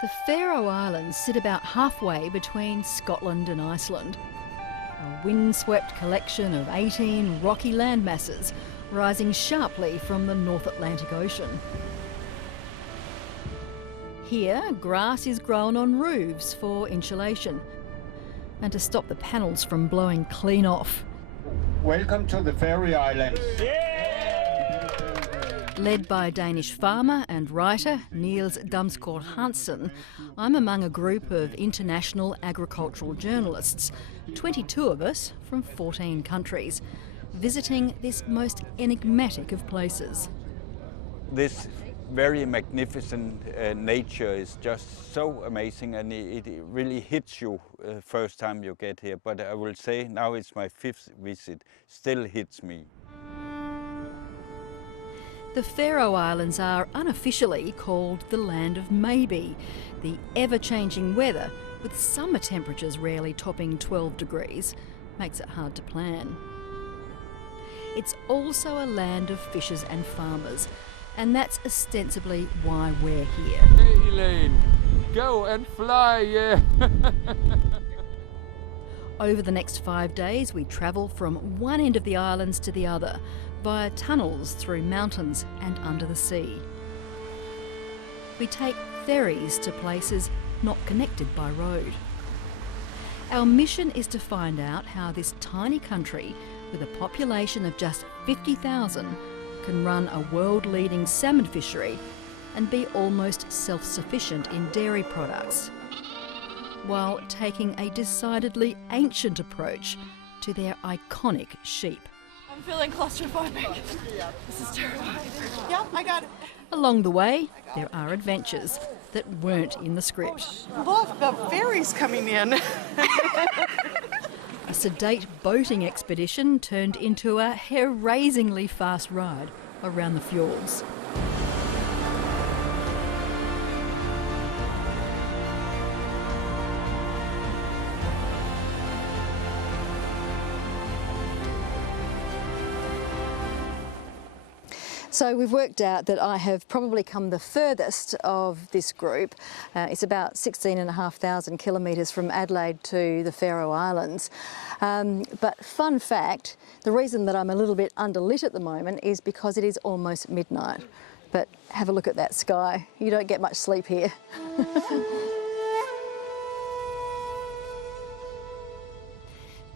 The Faroe Islands sit about halfway between Scotland and Iceland. A windswept collection of 18 rocky landmasses rising sharply from the North Atlantic Ocean. Here, grass is grown on roofs for insulation and to stop the panels from blowing clean off. Welcome to the Faroe Islands. Led by Danish farmer and writer Niels Damsgaard Hansen, I'm among a group of international agricultural journalists, 22 of us from 14 countries, visiting this most enigmatic of places. This very magnificent nature is just so amazing, and it really hits you first time you get here. But I will say now it's my 5th visit, still hits me. The Faroe Islands are unofficially called the land of maybe. The ever-changing weather, with summer temperatures rarely topping 12 degrees, makes it hard to plan. It's also a land of fishers and farmers, and that's ostensibly why we're here. Hey Elaine, go and fly, yeah! Over the next 5 days, we travel from one end of the islands to the other, via tunnels through mountains and under the sea. We take ferries to places not connected by road. Our mission is to find out how this tiny country, with a population of just 50,000, can run a world-leading salmon fishery and be almost self-sufficient in dairy products, while taking a decidedly ancient approach to their iconic sheep. I'm feeling claustrophobic. This is terrifying. Yeah, I got it. Along the way, there are adventures that weren't in the script. Look, the ferry's coming in. A sedate boating expedition turned into a hair-raisingly fast ride around the fjords. So we've worked out that I have probably come the furthest of this group. It's about 16,500 kilometres from Adelaide to the Faroe Islands. But fun fact, the reason that I'm a little bit underlit at the moment is because it is almost midnight. But have a look at that sky. You don't get much sleep here.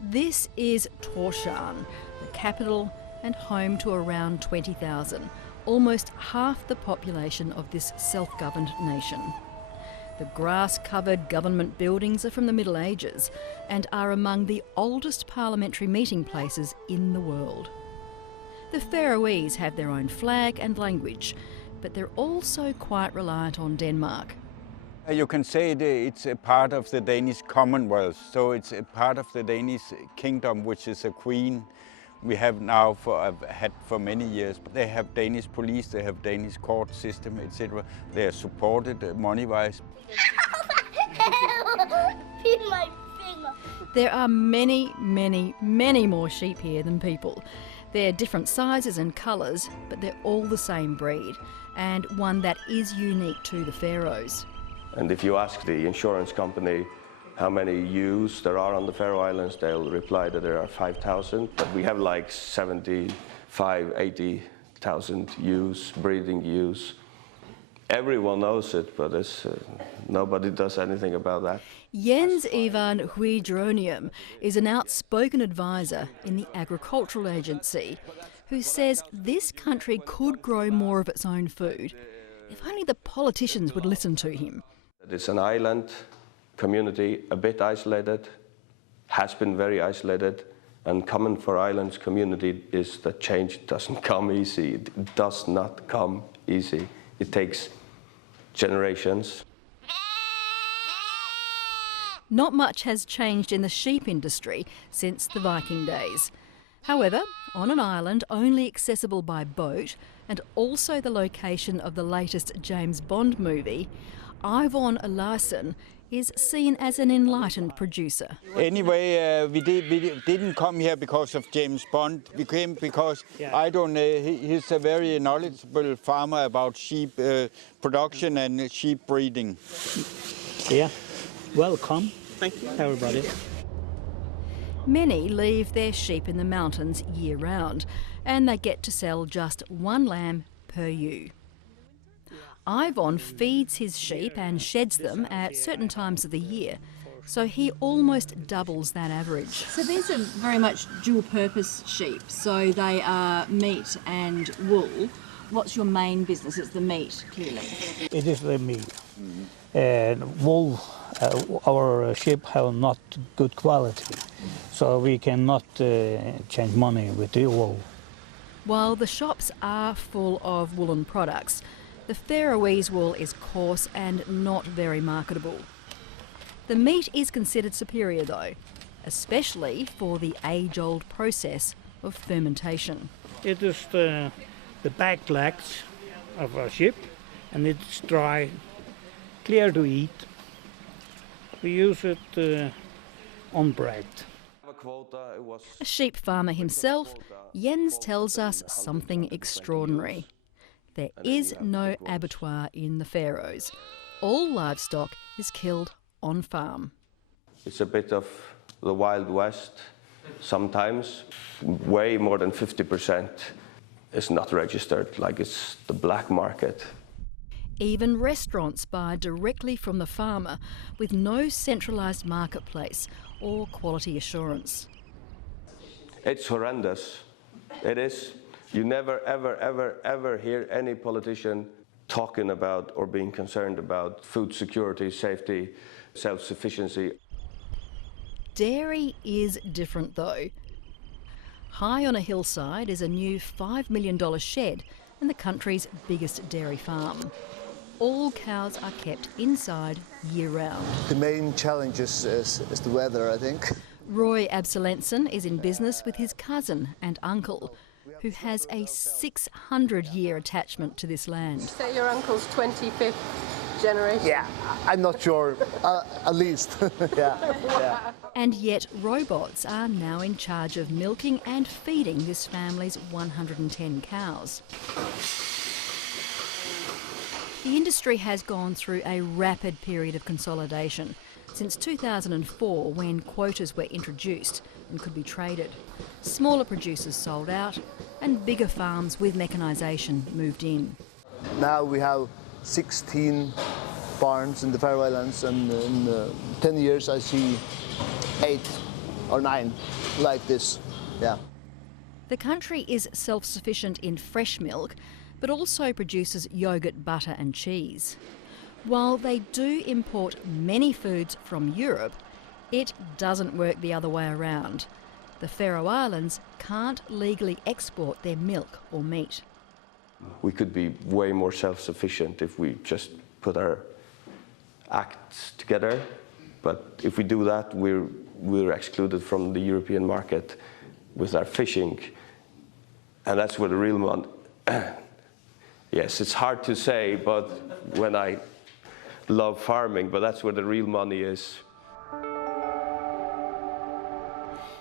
This is Tórshavn, the capital and home to around 20,000, almost half the population of this self-governed nation. The grass-covered government buildings are from the Middle Ages and are among the oldest parliamentary meeting places in the world. The Faroese have their own flag and language, but they're also quite reliant on Denmark. You can say it's a part of the Danish Commonwealth, so it's a part of the Danish kingdom, which is a queen. We have now had for many years. They have Danish police, they have Danish court system, etc. They are supported money-wise. There are many, many, many more sheep here than people. They're different sizes and colours, but they're all the same breed, and one that is unique to the Faroes. And if you ask the insurance company how many ewes there are on the Faroe Islands, they'll reply that there are 5,000, but we have like 80,000 ewes, breeding ewes. Everyone knows it, but nobody does anything about that. Jens Ivan Huidronium is an outspoken advisor in the Agricultural Agency who says this country could grow more of its own food if only the politicians would listen to him. It's an island community, a bit isolated, has been very isolated, and common for islands community is that change doesn't come easy. It does not come easy. It takes generations. Not much has changed in the sheep industry since the Viking days. However, on an island only accessible by boat, and also the location of the latest James Bond movie, Ivan Olausson is seen as an enlightened producer. Anyway, we didn't come here because of James Bond. We came because he's a very knowledgeable farmer about sheep production and sheep breeding. Yeah, welcome. Thank you, everybody. Many leave their sheep in the mountains year-round, and they get to sell just one lamb per ewe. Ivan feeds his sheep and sheds them at certain times of the year, so he almost doubles that average. So these are very much dual-purpose sheep, so they are meat and wool. What's your main business? It's the meat, clearly. It is the meat. Wool, our sheep have not good quality, so we cannot change money with the wool. While the shops are full of woolen products, the Faroese wool is coarse and not very marketable. The meat is considered superior though, especially for the age-old process of fermentation. It is the back legs of a sheep, and it's dry, clear to eat. We use it on bread. A sheep farmer himself, Jens tells us something extraordinary. There is no abattoir in the Faroes. All livestock is killed on farm. It's a bit of the Wild West. Sometimes way more than 50% is not registered, like it's the black market. Even restaurants buy directly from the farmer with no centralised marketplace or quality assurance. It's horrendous. It is. You never, ever, ever, ever hear any politician talking about or being concerned about food security, safety, self-sufficiency. Dairy is different though. High on a hillside is a new $5 million shed and the country's biggest dairy farm. All cows are kept inside year-round. The main challenge is the weather, I think. Roy Absalenson is in business with his cousin and uncle, who has a 600-year attachment to this land. Say your uncle's 25th generation. Yeah, I'm not sure. At least. yeah. And yet robots are now in charge of milking and feeding this family's 110 cows. The industry has gone through a rapid period of consolidation since 2004, when quotas were introduced and could be traded. Smaller producers sold out and bigger farms with mechanisation moved in. Now we have 16 barns in the Faroe Islands, and in 10 years I see 8 or 9 like this. Yeah. The country is self-sufficient in fresh milk, but also produces yoghurt, butter and cheese. While they do import many foods from Europe, it doesn't work the other way around. The Faroe Islands can't legally export their milk or meat. We could be way more self-sufficient if we just put our acts together, but if we do that, we're excluded from the European market with our fishing, and that's where the real money. Yes, it's hard to say, but when I love farming, but that's where the real money is.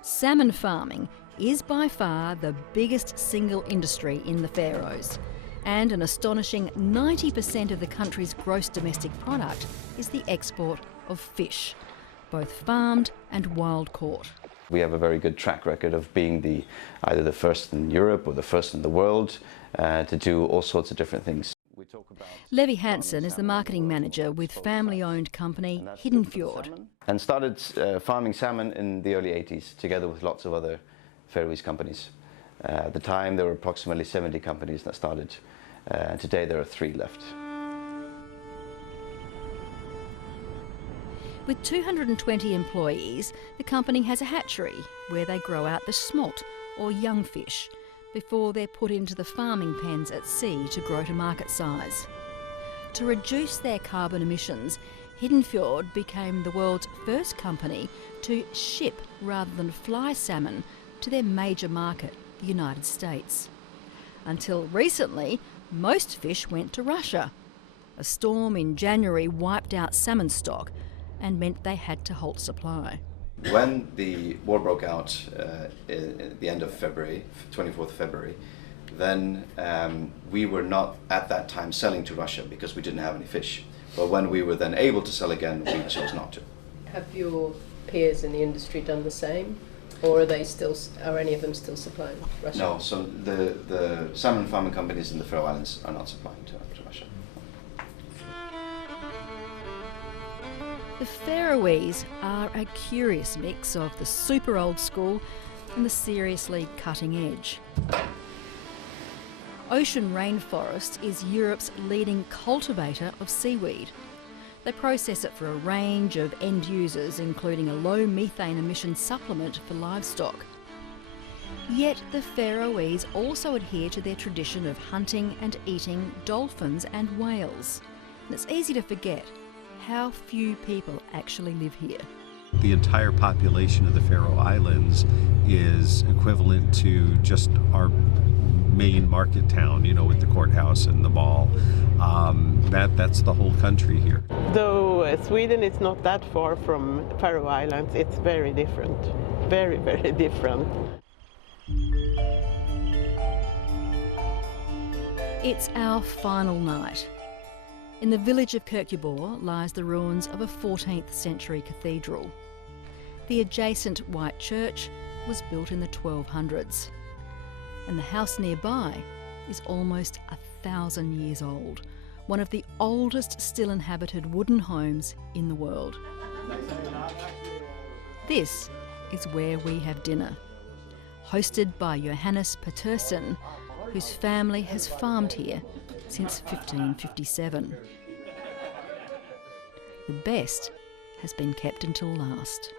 Salmon farming is by far the biggest single industry in the Faroes, and an astonishing 90% of the country's gross domestic product is the export of fish, both farmed and wild caught. We have a very good track record of being either the first in Europe or the first in the world to do all sorts of different things. Levi Hansen is the marketing manager with family-owned company Hidden Fjord. And started farming salmon in the early 80s, together with lots of other Faroese companies. At the time, there were approximately 70 companies that started, and today there are 3 left. With 220 employees, the company has a hatchery where they grow out the smolt, or young fish, before they're put into the farming pens at sea to grow to market size. To reduce their carbon emissions, Hidden Fjord became the world's first company to ship rather than fly salmon to their major market, the United States. Until recently, most fish went to Russia. A storm in January wiped out salmon stock, and meant they had to halt supply. When the war broke out at the end of February, 24th February, then we were not at that time selling to Russia because we didn't have any fish. But when we were then able to sell again, we chose not to. Have your peers in the industry done the same? Or are any of them still supplying Russia? No, so the salmon farming companies in the Faroe Islands are not supplying to Russia. The Faroese are a curious mix of the super old school and the seriously cutting edge. Ocean rainforest is Europe's leading cultivator of seaweed. They process it for a range of end users, including a low methane emission supplement for livestock. Yet the Faroese also adhere to their tradition of hunting and eating dolphins and whales. And it's easy to forget how few people actually live here. The entire population of the Faroe Islands is equivalent to just our main market town, you know, with the courthouse and the mall. That's the whole country here. Though Sweden is not that far from Faroe Islands, it's very different. Very, very different. It's our final night. In the village of Kirkjubor lies the ruins of a 14th century cathedral. The adjacent white church was built in the 1200s. And the house nearby is almost 1,000 years old, one of the oldest still inhabited wooden homes in the world. This is where we have dinner, hosted by Johannes Petersen, whose family has farmed here since 1557. The best has been kept until last.